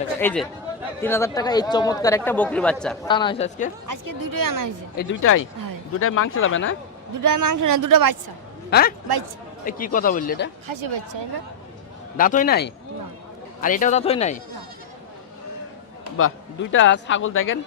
টাকা এই যে 3000 টাকা এই চমৎকার একটা বকরির বাচ্চা আনা হয়েছে আজকে। আজকে দুটোই আনা হয়েছে। এই দুইটাই হ্যাঁ। দুইটাই মাংস যাবে না? দুটোই মাংস না, দুটো বাচ্চা। হ্যাঁ বাচ্চা এই কি কথা বললি? এটা খাসি বাচ্চা না? দাঁত হয় নাই? না আর এটাও দাঁত হয় নাই? না। বাহ, দুইটা ছাগল দেখেন,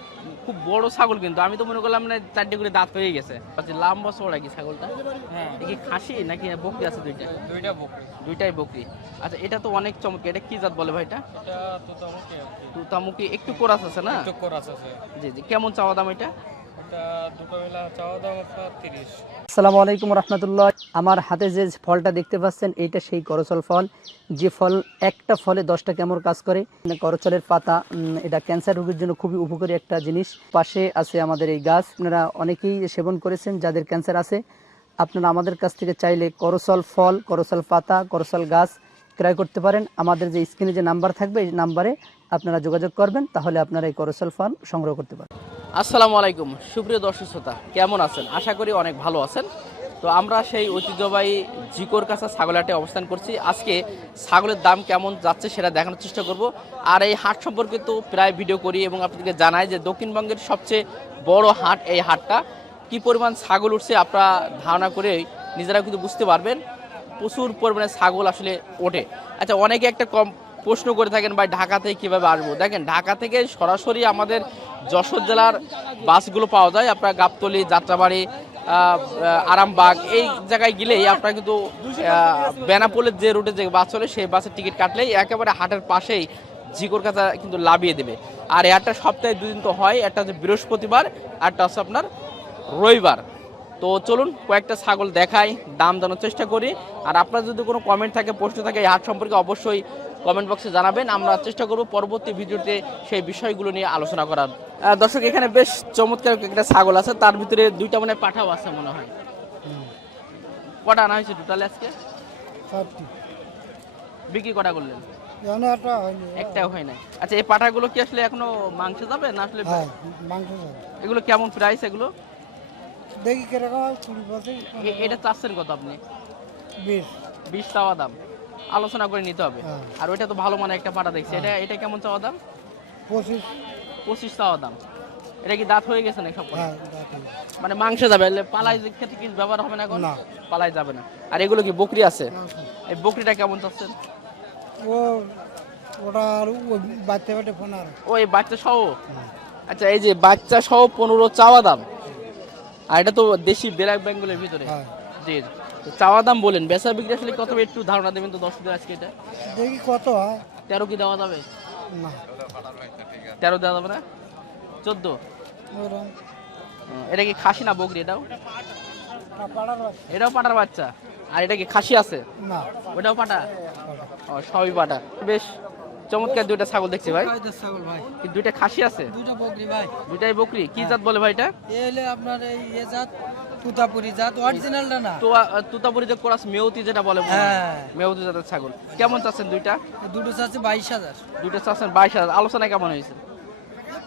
খুব বড় ছাগল, কিন্তু আমি তো মনে করলাম না চারটে করে দাঁত হয়ে গেছে। আচ্ছা, লম্বা চওড়া কি ছাগলটা? হ্যাঁ, এটা কি খাসি নাকি বকরি আছে? দুইটা দুইটা বকরি। দুইটাই বকরি। আচ্ছা, এটা তো অনেক চমৎকার। এটা কি জাত বলে ভাই? এটা এটা তোতামুখী আর কি। তুতামুখী, একটু কোরাস আছে না? একটু কোরাস আছে। জি জি। কেমন চাওয়া দাম এটা? এটা দুটো মিলা চাওয়া দাম আপনার 30। আসসালামু আলাইকুম রহমতুল্লাহ। আমার হাতে যে ফলটা দেখতে পাচ্ছেন এইটা সেই করচল ফল, যে ফল একটা ফলে 10টা কেমন কাজ করে। করচলের পাতা এটা ক্যান্সার রোগীর জন্য খুবই উপকারী একটা জিনিস। পাশে আছে আমাদের এই গাছ, আপনারা অনেকেই সেবন করেছেন যাদের ক্যান্সার আছে। আপনারা আমাদের কাছ থেকে চাইলে করচল ফল, করচল পাতা, করচল গাছ ক্রয় করতে পারেন। আমাদের যে স্ক্রিনে যে নাম্বার থাকবে এই নাম্বারে আপনারা যোগাযোগ করবেন, তাহলে আপনারা এই করচল ফল সংগ্রহ করতে পারেন। আসসালামু আলাইকুম সুপ্রিয় দর্শক শ্রোতা, কেমন আছেন? আশা করি অনেক ভালো আছেন। তো আমরা সেই ঐতিহ্যবাহী জিকোর কাছা ছাগলহাটে অবস্থান করছি। আজকে ছাগলের দাম কেমন যাচ্ছে সেটা দেখানোর চেষ্টা করব। আর এই হাট সম্পর্কে তো প্রায় ভিডিও করি এবং আপনাদেরকে জানাই যে দক্ষিণবঙ্গের সবচেয়ে বড় হাট এই হাটটা। কি পরিমাণ ছাগল উঠছে আপনারা ধারণা করে নিজেরা কিন্তু বুঝতে পারবেন। প্রচুর পরিমাণে ছাগল আসলে ওঠে। আচ্ছা, অনেকে একটা প্রশ্ন করে থাকেন ভাই ঢাকা থেকে কীভাবে আসবো। দেখেন, ঢাকা থেকে সরাসরি আমাদের যশোর জেলার বাসগুলো পাওয়া যায়। আপনার গাবতলী, যাত্রাবাড়ি, আরামবাগ এই জায়গায় গেলেই আপনারা কিন্তু বেনাপোলের যে রুটে যে বাস চলে সেই বাসের টিকিট কাটলেই একেবারে হাটের পাশেই জিকোর কাছা কিন্তু লাভিয়ে দেবে। আর এই হাটটা সপ্তাহে দুদিন তো হয়, একটা হচ্ছে বৃহস্পতিবার, একটা হচ্ছে আপনার রবিবার। তো চলুন কয়েকটা ছাগল দেখাই, দাম জানার চেষ্টা করি। আর আপনার যদি কোনো কমেন্ট থাকে, প্রশ্ন থাকে এই হাট সম্পর্কে, অবশ্যই কমেন্ট বক্সে জানাবেন। আমরা চেষ্টা করব পরবর্তী ভিডিওতে সেই বিষয়গুলো নিয়ে আলোচনা করার। দর্শক, এখানে বেশ চমৎকার একটা ছাগল আছে, তার ভিতরে দুইটা মনে পাঠাও আছে মনে হয়। কটা আনা হয়েছে টোটাল আজকে? বিক্রি কটা করলেন? একটাও হয় না। আচ্ছা, এই পাঠাগুলো কি আসলে এখনো মাংস যাবে না আসলে? এগুলো কেমন প্রাইস? এগুলো দেখি কিরকম 20 এটা চাচ্ছেন কত আপনি? 20 চাওয়া দাম, আলোচনা করে নিতে হবে। আর ওইটা তো ভালো মানে একটা পাটা দেখছি। এটা কেমন চাওয়া দাম? 25 চাওয়া দাম। এটা কি দাঁত হয়ে গেছে না সব? মানে মাংস যাবে, পালাই ক্ষেত্রে কিছু ব্যবহার হবে না এখন? পালাই যাবে না। আর এগুলো কি বকরি আছে? এই বকরিটা কেমন চাচ্ছেন? ওই বাচ্চা সহ? আচ্ছা, এই যে বাচ্চা সহ 15 চাওয়া দাম। আর এটা তো দেশি ব্ল্যাক বেঙ্গলের ভিতরে। জি, চাওয়া দাম বলেন, বেচা বিক্রি আসলে কত একটু ধারণা দেবেন তো দর্শকদের আজকে? এটা দেখি কত হয়। 13 কি দেওয়া যাবে? না 13 দেওয়া যাবে না? 14? এটা কি খাসি না বকরি? এটাও পাটার বাচ্চা। আর এটা কি খাসি আছে? না ওটাও পাটা? ও, সবই পাটা। বেশ চমৎকার দুইটা ছাগল দেখছি ভাই। কি দুইটা খাসি আছে? দুইটা বকরি ভাই। দুইটাই বকরি। কি জাত বলে ভাই এটা? এই হলে আপনার এই জাত তুতাপুরি জাত, অরিজিনালটা না। তো তুতাপুরি যে কোরাস মেউতি যেটা বলে, হ্যাঁ। মেউতি জাতের ছাগল। কেমন চাচ্ছেন দুইটা? দুটো চাচ্ছে 22,000। দুইটা চাচ্ছেন 22,000। আলোচনা কেমন হয়েছে?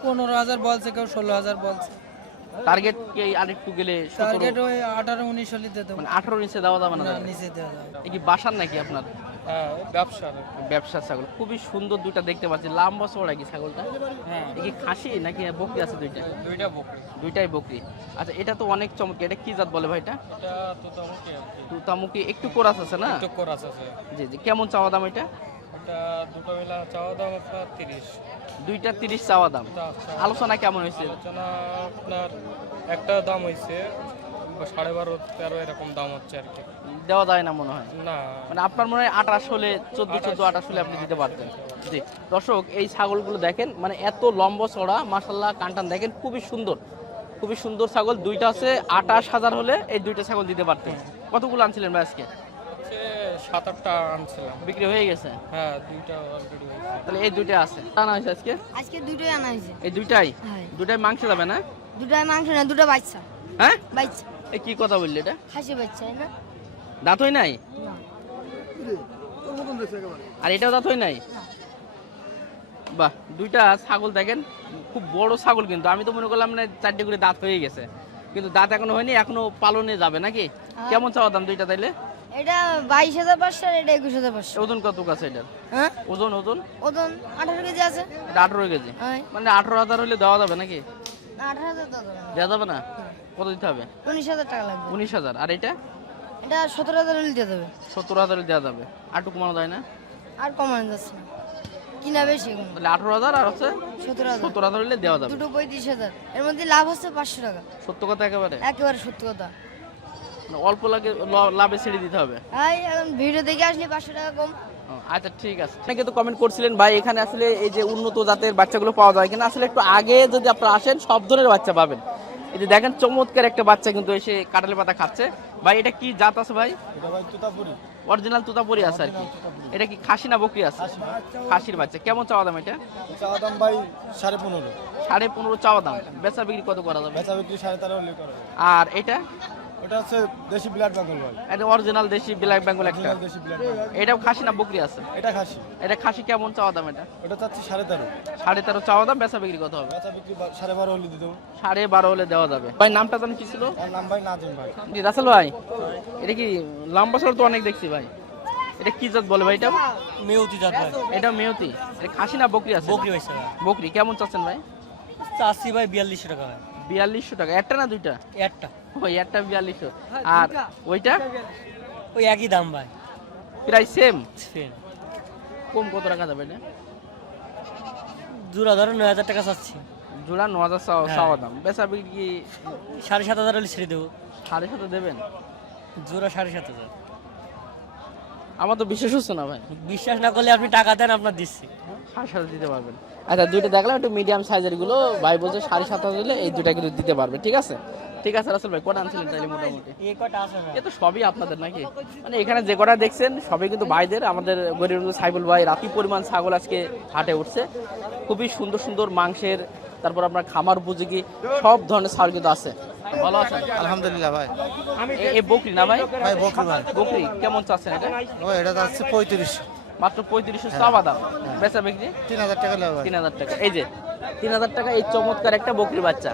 15,000 বলছে, কেউ 16,000 বলছে। টার্গেট কি আরেকটু গেলে 17? টার্গেট ওই 18-19 হলে দিতে মানে 18 নিচে দেওয়া যাবে না? না, নিচে দেওয়া যাবে। এই কি বাসার নাকি আপনার? হ্যাঁ, ব্যবসা। ব্যবসার ছাগল। খুবই সুন্দর দুইটা দেখতে পাচ্ছি, লম্বা চওড়া কি ছাগলটা? হ্যাঁ, এই কি খাসি নাকি বকরি আছে? দুইটা দুইটা বকরি। দুইটাই বকরি। আচ্ছা, এটা তো অনেক চমৎকার। এটা কি জাত বলে ভাই? এটা এটা তোতামুখী আর কি। তুতামুখী, একটু কোরাস আছে না? একটু কোরাস আছে। জি জি। কেমন চাওয়া দাম এটা? এটা দুটো মিলা চাওয়া দাম আপনার 30। দুইটা 30 চাওয়া দাম। আলোচনা কেমন হয়েছে? আলোচনা আপনার একটা দাম হয়েছে 12.5-13 এরকম দাম হচ্ছে আর কি। দেওয়া যায় না মনে হয়? না, মানে আপনার মনে হয় 28 হলে 14-28 হলে আপনি দিতে পারতেন। জি দর্শক, এই ছাগলগুলো দেখেন, মানে এত লম্বা চড়া, মাশাআল্লাহ, কানটান দেখেন, খুবই সুন্দর, খুবই সুন্দর ছাগল। দুইটা আছে 28,000 হলে এই দুইটা ছাগল দিতে পারতেন। কতগুলো আনছিলেন ভাই আজকে? হচ্ছে 7-8টা আনছিলাম। বিক্রি হয়ে গেছে? হ্যাঁ, দুইটা অলরেডি হয়েছে। তাহলে এই দুইটা আছে আনা হয়েছে আজকে? আজকে দুটোই আনা হয়েছে। এই দুইটাই? হ্যাঁ। দুইটাই মাংস যাবে না? দুটোই মাংস না, দুটো বাচ্চা। হ্যাঁ বাচ্চা এই কি কথা বললি? এটা খাসি বাচ্চা না? দাঁত হয় নাই? না আর এটাও দাঁত হয় নাই? বাহ, দুইটা ছাগল দেখেন, খুব বড় ছাগল, কিন্তু আমি তো মনে করলাম না চারটে করে দাঁত হয়ে গেছে, কিন্তু দাঁত এখনো হয়নি, এখনো পালনে যাবে নাকি? কেমন চাওয়া দাম দুইটা তাইলে? এটা 22,500 আর এটা 21,500। ওজন কত আছে এটার? হ্যাঁ ওজন ওজন ওজন 18 কেজি আছে। এটা 18 কেজি। হ্যাঁ মানে 18,000 হলে দেওয়া যাবে নাকি? 18,000 দাদা। দেওয়া যাবে না? কত দিতে হবে? 19,000 টাকা লাগবে। 19,000। আর এটা এটা 17,000 হলে দিয়ে দেবে। 17,000 দেওয়া যাবে। আর একটু কমানো যায় না? আর কমানো যাচ্ছে না, কিনা বেশি এখন। তাহলে 18,000 আর হচ্ছে 17,000 17,000 হলে দেওয়া যাবে। দুটো 35,000, এর মধ্যে লাভ হচ্ছে 500 টাকা। সত্য কথা একেবারে, একেবারে সত্যি কথা। মানে অল্প লাগে লাভে ছেড়ে দিতে হবে। এই এখন ভিডিও দেখে আসলে 500 টাকা কম। ও, আচ্ছা ঠিক আছে। অনেকে তো কমেন্ট করছিলেন ভাই এখানে আসলে এই যে উন্নত জাতের বাচ্চাগুলো পাওয়া যায় কিনা। আসলে একটু আগে যদি আপনারা আসেন সব ধরনের বাচ্চা পাবেন। এই যে দেখেন চমৎকার একটা বাচ্চা কিন্তু এসে কাঁঠালের পাতা খাচ্ছে। ভাই এটা কি জাত আছে ভাই? এটা ভাই তোতাপুরি। অরিজিনাল তোতাপুরি আছে আর কি। এটা কি খাসি না বকরি আছে? খাসির বাচ্চা। কেমন চাওয়া দাম এটা? চাওয়া দাম ভাই 15.5। 15.5 চাওয়া দাম। বেচা বিক্রি কত করা যাবে? বেচা বিক্রি 13.5 হলে করা যাবে। আর এটা ওটা হচ্ছে দেশি ব্ল্যাক বেঙ্গল ভাই। এটা অরিজিনাল দেশি ব্ল্যাক বেঙ্গল একটা। অরিজিনাল দেশি ব্ল্যাক বেঙ্গল। এটাও খাসি না বকরি আছে? এটা খাসি। এটা খাসি। কেমন চাওয়া দাম এটা? ওটা চাচ্ছি 13.5। 13.5 চাওয়া দাম। বেচা বিক্রি কত হবে? বেচা বিক্রি 12.5 হলে দিতে হবে। 12.5 হলে দেওয়া যাবে। ভাই নামটা জানেন কি ছিল? আমার নাম ভাই নাজিম ভাই। জি রাসেল ভাই, এটা কি লম্বা সর তো অনেক দেখছি ভাই। এটা কি জাত বলে ভাই? এটা মেউতি জাত ভাই। এটা মেয়তি। এটা খাসি না বকরি আছে? বকরি ভাই স্যার। বকরি। কেমন চাচ্ছেন ভাই? চাচ্ছি ভাই 4200 টাকা ভাই। 4200 টাকা। একটা না দুইটা? একটা। ওই একটা 4200। আর ওইটা ওই একই দাম ভাই। প্রায় সেম। সেম। কম কত টাকা যাবে এটা? জোড়া ধরো 9000 টাকা চাচ্ছি। জোড়া 9000 চাওয়া দাম। বেচা বিক্রি কি 7,500 হলে ছেড়ে দেবো। 7.5 দেবেন? জোড়া 7,500। আমার তো বিশ্বাস হচ্ছে না ভাই। বিশ্বাস না করলে আপনি টাকা দেন, আপনার দিচ্ছি। 7.5 দিতে পারবেন? আচ্ছা দুইটা দেখলাম একটু মিডিয়াম সাইজের গুলো। ভাই বলছে 7.5 দিলে এই দুইটা কিন্তু দিতে পারবে। ঠিক আছে ঠিক আছে রাসেল ভাই। কটা আনছিলেন তাইলে মোটামুটি? এই কটা আছে ভাই? এ তো সবই আপনাদের নাকি? মানে এখানে যে কটা দেখছেন সবই কিন্তু ভাইদের। আমাদের গরিব সাইবুল ভাই রাতি পরিমাণ ছাগল আজকে হাটে উঠছে। খুবই সুন্দর সুন্দর মাংসের, তারপর আপনার খামার উপযোগী সব ধরনের ছাগল কিন্তু আছে। ভালো আছেন? আলহামদুলিল্লাহ ভাই। এই বকরি না ভাই? ভাই বকরি ভাই। বকরি কেমন চাচ্ছেন এটা? ও এটা যাচ্ছে 35। মাত্র 3500 চাওয়া দাম। বেচা বিক্রি 3000 টাকা লাভ ভাই। 3000 টাকা। এই যে 3000 টাকা এই চমৎকার একটা বকরি বাচ্চা।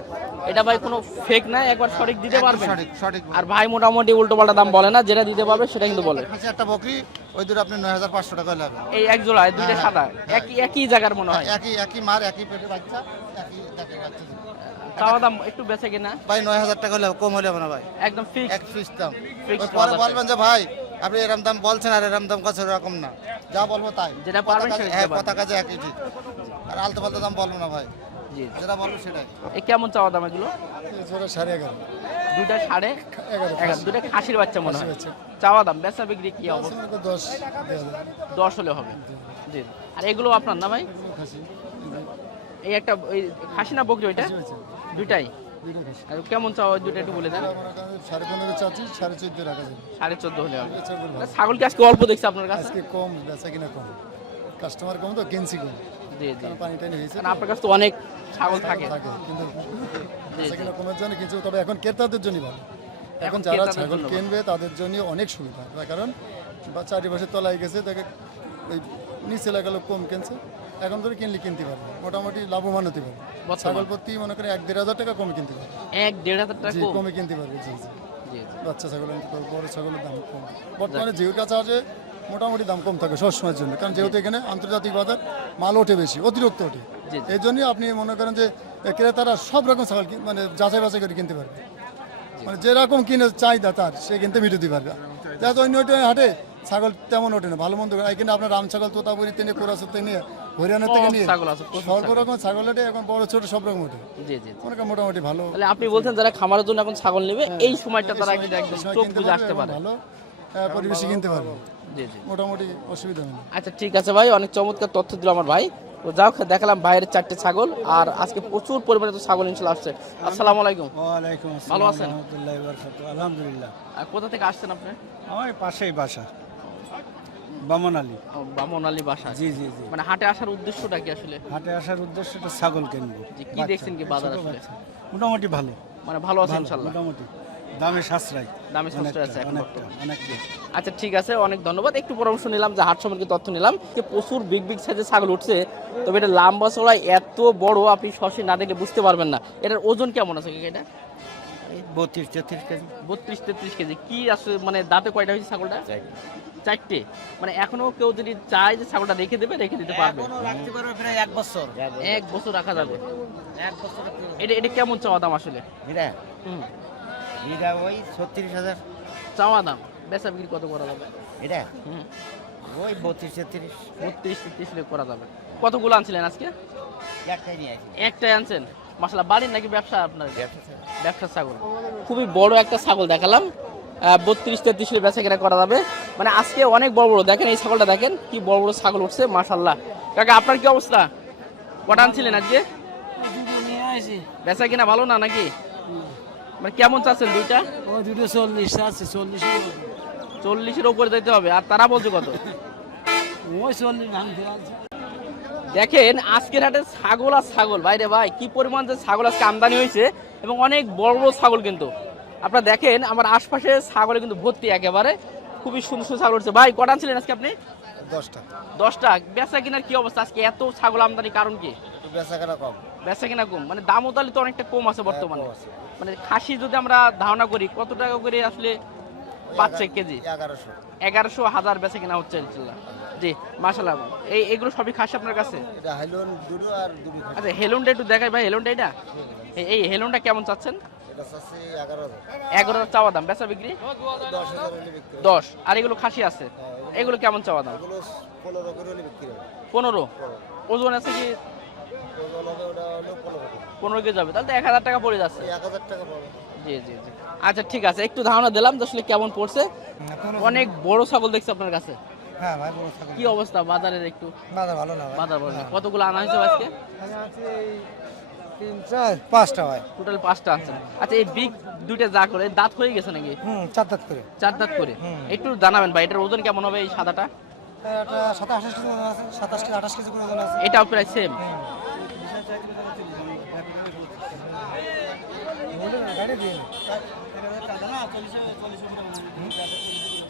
এটা ভাই কোনো ফেক না, একবার সঠিক দিতে পারবেন? সঠিক সঠিক। আর ভাই মোটামুটি উল্টো পাল্টা দাম বলে না, যেটা দিতে পারবে সেটা কিন্তু বলে। খাসি একটা বকরি ওই দূরে আপনি 9500 টাকা লাভ। এই এক জোড়ায় দুইটা সাদা একই একই জায়গার মনে হয়। একই একই মার একই পেটে বাচ্চা একই টাকা বাচ্চা। চাওয়া দাম একটু বেচে কিনা ভাই 9000 টাকা হলে কম হলে হবে না ভাই। একদম ফিক্স। এক ফিক্স দাম। Fixed ওই পরে 9000 বলবেন যে ভাই আপনি এরকম দাম বলছেন আর এরকম দাম কত এরকম না, যা বলবো তাই। যেটা পারবেন সেটা দিতে হ্যাঁ পারবেন। কথা কাজে একই ঠিক। আর আলতু ফালতু দাম বলবো না ভাই, জি যেটা বলবো সেটাই। এই কেমন চাওয়া দাম এগুলো? জোড়া 11.5। দুইটা 11.5 দুইটা খাসির বাচ্চা মনে হয়। চাওয়া দাম। বেচা বিক্রি কি অবস্থা? 10 হলে হবে। জি। আর এগুলো আপনার না ভাই? এই একটা এই খাসি না বকরি ওইটা? দুইটাই। আর কেমন চাওয়া দুইটা একটু বলে দেন। 15.5 চাচ্ছি, 14.5 রাখা যাবে। 14.5 হলে হবে। ছাগল কি আজকে অল্প দেখছি আপনার কাছে? আজকে কম বেচা কিনা কম, কাস্টমার কম তো কিনছি কম, জি জি। পানি টানি হয়েছে কারণ আপনার কাছে তো অনেক ছাগল থাকে। থাকে কিন্তু জি, বেচা জি। কিনা কমের জন্য কিছু। তবে এখন ক্রেতাদের জন্য ভালো। এখন এখন যারা ক্রেতাদের ছাগল জন্য ভালো। কিনবে তাদের জন্য অনেক সুবিধা, তার কারণ বা চারিপাশে তলায় গেছে তাকে ওই নিচে লাগালো কম কিনছে, এখন ধরে কিনলে কিনতে পারবে, মোটামুটি লাভবান হতে পারবে। বর্তমান। ছাগল প্রতি মনে করে 1-1.5 টাকা কমে কিনতে পারবে। 1-1.5 টাকা জি কম? কমে কিনতে পারবে। জি জি। জি জি। বাচ্চা ছাগল আনতে পারবে, বড় ছাগলের দাম কম। বর্তমানে জিওর কাছে আছে মোটামুটি দাম কম থাকে সবসময়ের জন্য, কারণ যেহেতু এখানে আন্তর্জাতিক বাজার মাল ওঠে বেশি, অতিরিক্ত ওঠে। জি, জি। এই জন্যই আপনি মনে করেন যে ক্রেতারা সব রকম ছাগল মানে যাচাই বাছাই করে কিনতে পারবে, মানে যেরকম কিনে চাহিদা তার সে কিনতে মিটাতে পারবে। যাতে অন্য হাটে ছাগল তেমন ওঠে না, ভালো মন্দ এখানে আপনার রাম ছাগল, তোতাপুরি থেকে কোরাসুর থেকে নিয়ে হরিয়ানা থেকে সব নিয়ে ছাগল আছে, প্রচুর সর্ব ছাগল। রকম ছাগল ওঠে, এখন বড় ছোট সব রকম ওঠে। জি জি। মনে করেন মোটামুটি ভালো। তাহলে আপনি বলছেন যারা খামারের জন্য এখন ছাগল নেবে এই সময়টা তারা কিন্তু একদম এই সময় চোখ কিনতে বুঝে পারবে আসতে এবং পারে। ভালো পরিবেশে কিনতে পারবে, জি জি। মোটামুটি অসুবিধা নেই। আচ্ছা ঠিক আছে ভাই, অনেক চমৎকার তথ্য দিল আমার ভাই। তো যাও দেখালাম ভাইয়ের 4টে ছাগল, আর আজকে প্রচুর পরিমাণে তো ছাগল ইনশাল্লাহ আসছে। আসসালামু আলাইকুম। ওয়ালাইকুম আসসালাম। ভালো আছেন? রাহমাতুল্লাহি ওয়া বারাকাতুহু। আলহামদুলিল্লাহ। আর কোথা থেকে আসছেন আপনি? আমার পাশেই বাসা, বামন আলী। ও, বামন আলী বাসা। জি জি জি। মানে হাটে আসার উদ্দেশ্যটা কি আসলে? হাটে আসার উদ্দেশ্যটা ছাগল কিনবো। জি, কি বাচ্চা, দেখছেন কি বাজার ছোট আসলে? বাচ্চা। মোটামুটি ভালো, মানে ভালো আছে ভালো, ইনশাল্লাহ? মোটামুটি দামে সাশ্রয়, দামে সাশ্রয় আছে অনেকটা এখন অনেকটা বর্তমানে। অনেকটা। আচ্ছা ঠিক আছে, অনেক ধন্যবাদ। একটু পরামর্শ নিলাম যে হাট সম্পর্কে তথ্য নিলাম যে প্রচুর বিগ বিগ সাইজের ছাগল উঠছে, তবে এটা লম্বা চড়া এত বড় আপনি সরাসরি না দেখলে বুঝতে পারবেন না। এটার ওজন কেমন আছে এটা? এই 32-33 কেজি 32-33 কেজি। কি আছে মানে দাঁতে কয়টা হয়েছে ছাগলটা? চারটে। মানে এখনো কেউ যদি চায় যে ছাগলটা রেখে দেবে, রেখে দিতে পারবে। রাখতে পারবে প্রায় 1 বছর। 1 বছর রাখা যাবে। 1 বছর এটা কেমন চাওয়া দাম আসলে? এটা হুম, এটা ওই 36,000 চাওয়া দাম। বেচা বিক্রি কত করা যাবে? এটা হুম, ওই 32-33 32-33 করা যাবে। কতগুলো আনছিলেন আজকে? একটাই নিয়ে আসি একটাই আনছেন? মাশাআল্লাহ, বাড়ির নাকি ব্যবসা আপনার? ব্যবসা ছাগল। খুবই বড় একটা ছাগল দেখালাম, 32-33 বেচা কেনা করা যাবে। মানে আজকে অনেক বড় বড়, দেখেন এই ছাগলটা দেখেন কি বড় বড় ছাগল উঠছে, মাশাআল্লাহ। কাকা আপনার কি অবস্থা? কটা আনছিলেন আজকে? বেচা কিনা ভালো না নাকি? মানে কেমন চাচ্ছেন দুইটা? ও দুটো 40 আছে 40 40-এর উপরে যেতে হবে। আর তারা বলছে কত? ওই 40 ভাঙতে আছে। দেখেন আজকের হাটে ছাগল আর ছাগল, ভাইরে ভাই কি পরিমাণ যে ছাগল আজকে আমদানি হয়েছে, এবং অনেক বড় বড় ছাগল। কিন্তু আপনারা দেখেন আমার আশপাশে ছাগলে কিন্তু ভর্তি একেবারে, খুবই সুন্দর সুন্দর ছাগল উঠছে। ভাই কটা আনছিলেন আজকে আপনি? 10টা 10টা। বেচা কিনার কি অবস্থা আজকে? এত ছাগল আমদানি কারণ কি? বেচা কেনা কম। বেচা কিনা কম, মানে দামও তাহলে তো অনেকটা কম আছে বর্তমানে। মানে খাসি যদি আমরা ধারণা করি কত টাকা করে আসলে পাচ্ছে কেজি? 1100 বেচা কিনা হচ্ছে ইনশাআল্লাহ। জি মাশাআল্লাহ। এগুলো সবই খাসি আপনার কাছে? এটা হাইলন দুটো আর দুটো আচ্ছা হেলনটা একটু দেখাই ভাই, হেলনটা এটা, এই হেলনটা কেমন চাচ্ছেন? এটা আছে 11,000 11 চাওয়া দাম, বেচা বিক্রি 10,000 হলে বিক্রি 10। আর এগুলো খাসি আছে, এগুলো কেমন চাওয়া দাম? এগুলো 15 করে হলে বিক্রি হবে 15। ওজন আছে কি? ওজন হবে ওটা হলো 15 15 কেজি যাবে, তাহলে তো 1000 টাকা পড়ে যাচ্ছে। 1000 টাকা পাবে। জি জি জি। আচ্ছা ঠিক আছে, একটু ধারণা দিলাম যে আসলে কেমন পড়ছে। অনেক বড় ছাগল দেখছি আপনার কাছে। হ্যাঁ ভাই বড় ছাগল। কি অবস্থা বাজারের? একটু বাজার ভালো না ভাই। বাজার বলেন, কতগুলো আনা হয়েছে আজকে? আছে এই 3-4-5টা ভাই। টোটাল 5টা আছে। আচ্ছা এই বিগ দুইটা যা করে দাঁত হয়ে গেছে নাকি? 4 দাঁত করে। 4 দাঁত করে। একটু জানাবেন ভাই এটার ওজন কেমন হবে এই সাদাটা? এটা 27-28 কেজি ওজন আছে, 27-28 কেজি করে ওজন আছে। এটাও প্রায় সেম। গাড়ি দিয়ে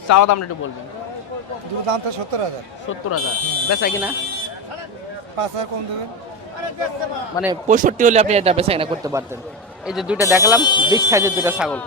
চাওয়া দামটা একটু বলবেন। দুটো দাম তো 70,000। 70,000 বেচা কিনা? 5,000 কম দেবেন। মানে 65 হলে আপনি এটা বেচা কিনা করতে পারতেন। এই যে দুইটা দেখালাম বিগ সাইজের দুইটা ছাগল।